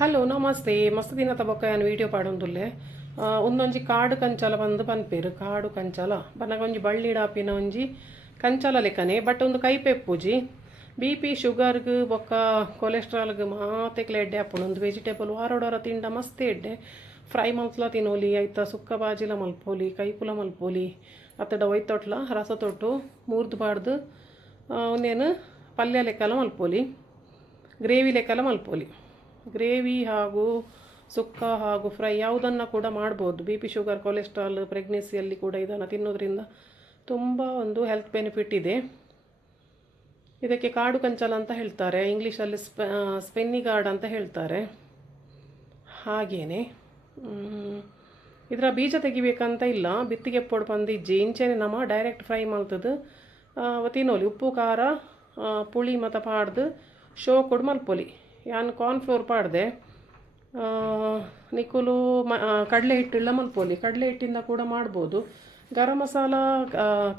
Hello ನಮಸ್ತೆ ಮಸ್ತ್ ದಿನ ತಬಕ್ಕ ಏನು ವೀಡಿಯೋ ಪಾಡೊಂದುಲ್ಲೆ ಒಂದೊಂಜಿ ಕಾಡು ಕಂಚಾಲ ಬಂದು ಪನ್ಪೇರು ಕಾಡು ಕಂಚಾಲ ಬನ್ನಗೊಂಜಿ ಬಳ್ಳಿಡಾಪಿನ ಒಂಜಿ ಕಂಚಾಲ ಲೆಕ್ಕನೆ ಬಟ್ ಒಂದು ಕೈಪೆಪ್ಪುಜಿ BP ಶುಗರ್ಗ್ ಬೊಕ್ಕ ಕೊಲೆಸ್ಟ್ರಾಲ್ಗ್ ಮಾತೆಕ್ಲೆ ಎಡ್ಡೆ ಆಪುಂಡು ಒಂದು ವೆಜಿಟೇಬಲ್ ವಾರೋಡರ ತಿಂಡ ಮಸ್ತ್ ಎಡ್ಡೆ ಫ್ರೈ ಮಲ್ತ್ಲ ತಿನ್ನೋಲಿ ಐತ ಸುಕ್ಕ ಬಾಜಿಲ ಮಲ್ಪೋಲಿ ಕೈಪುಲ ಮಲ್ಪೋಲಿ ಅತ್ತಡ ಒಯ್ತೊಟ್ಲ ರಸ ತೊಟ್ಟು ಮೂರ್ದು ಬಾಡ್ದು ಒಂದೇನು ಪಲ್ಯ ಲೆಕ್ಕಲ ಮಲ್ಪೋಲಿ ಗ್ರೇವಿ ಲೆಕ್ಕಲ ಮಲ್ಪೋಲಿ ಗ್ರೇವಿ ಹಾಗೂ ಸುಕ್ಕ ಹಾಗೂ ಫ್ರೈ ಯಾವುದನ್ನು ಕೂಡ ಮಾಡ್ಬೋದು BP ಶುಗರ್ ಕೊಲೆಸ್ಟ್ರಾಲ್ ಪ್ರೆಗ್ನೆನ್ಸಿಯಲ್ಲಿ ಕೂಡ ಇದನ್ನು ತಿನ್ನೋದ್ರಿಂದ ತುಂಬ ಒಂದು ಹೆಲ್ತ್ ಬೆನಿಫಿಟ್ ಇದೆ. ಇದಕ್ಕೆ ಕಾಡು ಕಂಚಲ ಅಂತ ಹೇಳ್ತಾರೆ, ಇಂಗ್ಲೀಷಲ್ಲಿ ಸ್ಪೆನ್ನಿಗಾರ್ಡ್ ಅಂತ ಹೇಳ್ತಾರೆ. ಹಾಗೇನೆ ಇದರ ಬೀಜ ತೆಗಿಬೇಕಂತ ಇಲ್ಲ, ಬಿತ್ತಿಗೆ ಪೊಡ್ ಬಂದಿಜ್ಜಿ ಇಂಚೆನೆ ನಮ್ಮ ಡೈರೆಕ್ಟ್ ಫ್ರೈ ಮಾಡ್ತದ್ದು ತಿನ್ನೋಲಿ ಉಪ್ಪು ಖಾರ ಪುಳಿ ಮತ್ತು ಪಾಡ್ದು ಶೋ ಕೊಡು ಮಲ್ಪೊಲಿ. ಯಾನ್ ಕಾರ್ನ್ಫ್ಲೋರ್ ಪಾಡ್ದೆ ನಿಕ್ಕುಲು ಕಡಲೆ ಹಿಟ್ಟಿಲ್ಲ ಮಲ್ಪೋಲಿ, ಕಡಲೆ ಹಿಟ್ಟಿಂದ ಕೂಡ ಮಾಡ್ಬೋದು. ಗರಂ ಮಸಾಲ,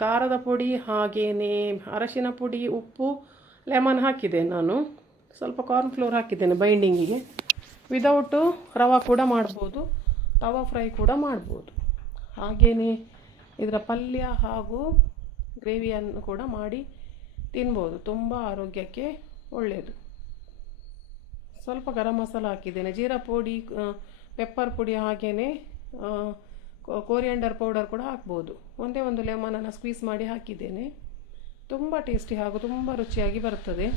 ಖಾರದ ಪುಡಿ, ಹಾಗೇನೆ ಅರಶಿನ ಪುಡಿ, ಉಪ್ಪು, ಲೆಮನ್ ಹಾಕಿದ್ದೇನೆ ನಾನು. ಸ್ವಲ್ಪ ಕಾರ್ನ್ಫ್ಲೋರ್ ಹಾಕಿದ್ದೇನೆ ಬೈಂಡಿಂಗಿಗೆ. ವಿದೌಟು ರವೆ ಕೂಡ ಮಾಡ್ಬೋದು, ತವಾ ಫ್ರೈ ಕೂಡ ಮಾಡ್ಬೋದು. ಹಾಗೆಯೇ ಇದರ ಪಲ್ಯ ಹಾಗೂ ಗ್ರೇವಿಯನ್ನು ಕೂಡ ಮಾಡಿ ತಿನ್ಬೋದು, ತುಂಬ ಆರೋಗ್ಯಕ್ಕೆ ಒಳ್ಳೆಯದು. ಸ್ವಲ್ಪ ಗರಂ ಮಸಾಲ ಹಾಕಿದ್ದೇನೆ, ಜೀರಾ ಪುಡಿ, ಪೆಪ್ಪರ್ ಪುಡಿ, ಹಾಗೆಯೇ ಕೋರಿಯಂಡರ್ ಪೌಡರ್ ಕೂಡ ಹಾಕ್ಬೋದು. ಒಂದೇ ಒಂದು ಲೆಮನನ್ನು ಸ್ಕ್ವೀಸ್ ಮಾಡಿ ಹಾಕಿದ್ದೇನೆ. ತುಂಬ ಟೇಸ್ಟಿ ಹಾಗೂ ತುಂಬ ರುಚಿಯಾಗಿ ಬರ್ತದೆ.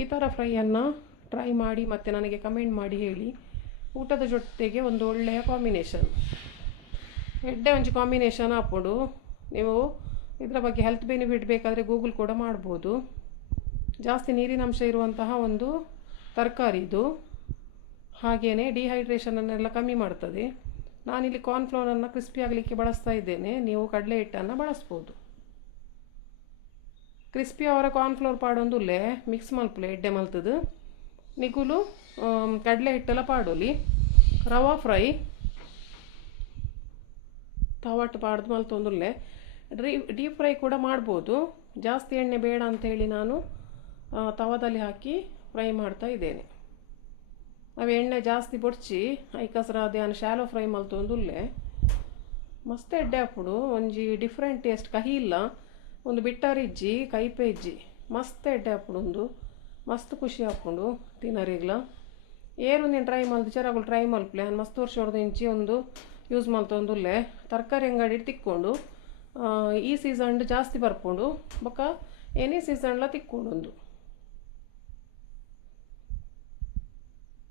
ಈ ಥರ ಫ್ರೈಯನ್ನು ಟ್ರೈ ಮಾಡಿ ಮತ್ತು ನನಗೆ ಕಮೆಂಟ್ ಮಾಡಿ ಹೇಳಿ. ಊಟದ ಜೊತೆಗೆ ಒಂದು ಒಳ್ಳೆಯ ಕಾಂಬಿನೇಷನ್, ಎಡ್ಡೆ ಒಂಚು ಕಾಂಬಿನೇಷನ್ ಹಾಕ್ಬೋದು. ನೀವು ಇದರ ಬಗ್ಗೆ ಹೆಲ್ತ್ ಬೆನಿಫಿಟ್ ಬೇಕಾದರೆ ಗೂಗಲ್ ಕೂಡ ಮಾಡ್ಬೋದು. ಜಾಸ್ತಿ ನೀರಿನಂಶ ಇರುವಂತಹ ಒಂದು ತರಕಾರಿ ಇದು, ಹಾಗೆಯೇ ಡಿಹೈಡ್ರೇಷನನ್ನೆಲ್ಲ ಕಮ್ಮಿ ಮಾಡ್ತದೆ. ನಾನಿಲ್ಲಿ ಕಾರ್ನ್ಫ್ಲವರನ್ನು ಕ್ರಿಸ್ಪಿ ಆಗಲಿಕ್ಕೆ ಬಳಸ್ತಾ ಇದ್ದೇನೆ, ನೀವು ಕಡಲೆ ಹಿಟ್ಟನ್ನು ಬಳಸ್ಬೋದು. ಕ್ರಿಸ್ಪಿ ಅವರ ಕಾರ್ನ್ಫ್ಲವರ್ ಪಾಡೊಂದುಲ್ಲೆ ಮಿಕ್ಸ್ ಮಲ್ಪುಲೆ ಎಡ್ಡೆ ಮಲ್ತದು ನಿಗುಲು ಕಡಲೆ ಹಿಟ್ಟೆಲ್ಲ ಪಾಡೋಲಿ. ರವಾ ಫ್ರೈ ತವಟ್ಟು ಪಾಡ್ದು ಮಲ್ತೊಂದುಲ್ಲೆ ಡೀಪ್ ಫ್ರೈ ಕೂಡ ಮಾಡ್ಬೋದು. ಜಾಸ್ತಿ ಎಣ್ಣೆ ಬೇಡ ಅಂಥೇಳಿ ನಾನು ತವದಲ್ಲಿ ಹಾಕಿ ಫ್ರೈ ಮಾಡ್ತಾ ಇದ್ದೇನೆ. ನಾವು ಎಣ್ಣೆ ಜಾಸ್ತಿ ಬೊಡ್ಚಿ ಐಕಸ್ರ ಅದೇನು ಶಾಲೋ ಫ್ರೈ ಮಲ್ತೊಂದುಲ್ಲೆ ಮಸ್ತ್ ಎಡ್ಡೆ ಹಾಪುಡು. ಒಂಜಿ ಡಿಫ್ರೆಂಟ್ ಟೇಸ್ಟ್, ಕಹಿ ಇಲ್ಲ, ಒಂದು ಬಿಟ್ಟರಿಜ್ಜಿ ಕೈಪೆ ಇಜ್ಜಿ ಮಸ್ತ್ ಎಡ್ಡೆ ಹಾಪುಡು. ಒಂದು ಮಸ್ತ್ ಖುಷಿ ಹಾಕ್ಕೊಂಡು ತಿನ್ನರಿಗ್ಲ ಏನು ನೀನು ಟ್ರೈ ಮಲ್ದು ಚೆರಗಳು ಟ್ರೈ ಮಲ್ಪಲೆ ನಾನು ಮಸ್ತ್ ವರ್ಷ ಹೊಡೆದು ಇಂಚಿ ಒಂದು ಯೂಸ್ ಮಲ್ತೊಂದುಲ್ಲೆ. ತರಕಾರಿ ಅಂಗಡಿ ತಿಕ್ಕೊಂಡು ಈ ಸೀಸನ್ ಜಾಸ್ತಿ ಬರ್ಕೊಂಡು ಬೊಕ್ಕ ಎನಿ ಸೀಸನ್ಲ ತಿಕ್ಕೊಂಡೊಂದು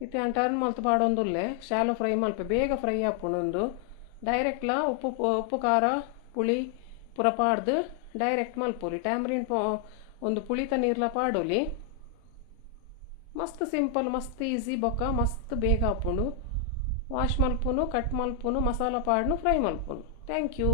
ಇತ್ತೆ ಟರ್ನ್ ಮಲ್ತು ಪಾಡೊಂದುಲ್ಲೆ ಶಾಲೋ ಫ್ರೈ ಮಲ್ಪೆ ಬೇಗ ಫ್ರೈ ಹಾಪುಂಡೊಂದು ಡೈರೆಕ್ಟ್ಲ ಉಪ್ಪು ಖಾರ ಪುಳಿ ಪೂರ ಪಾಡ್ದು ಡೈರೆಕ್ಟ್ ಮಲ್ಪೊಲಿ. ಟ್ಯಾಮ್ರಿನ್ ಒಂದು ಪುಳಿತ ನೀರ್ಲ ಪಾಡೋಲಿ. ಮಸ್ತ್ ಸಿಂಪಲ್, ಮಸ್ತ್ ಈಸಿ, ಬೊಕ್ಕ ಮಸ್ತ್ ಬೇಗ ಹಾಪುಂಡು. ವಾಶ್ ಮಲ್ಪುನು, ಕಟ್ ಮಲ್ಪುನು, ಮಸಾಲ ಪಾಡ್ನು, ಫ್ರೈ ಮಲ್ಪುನು. Thank you.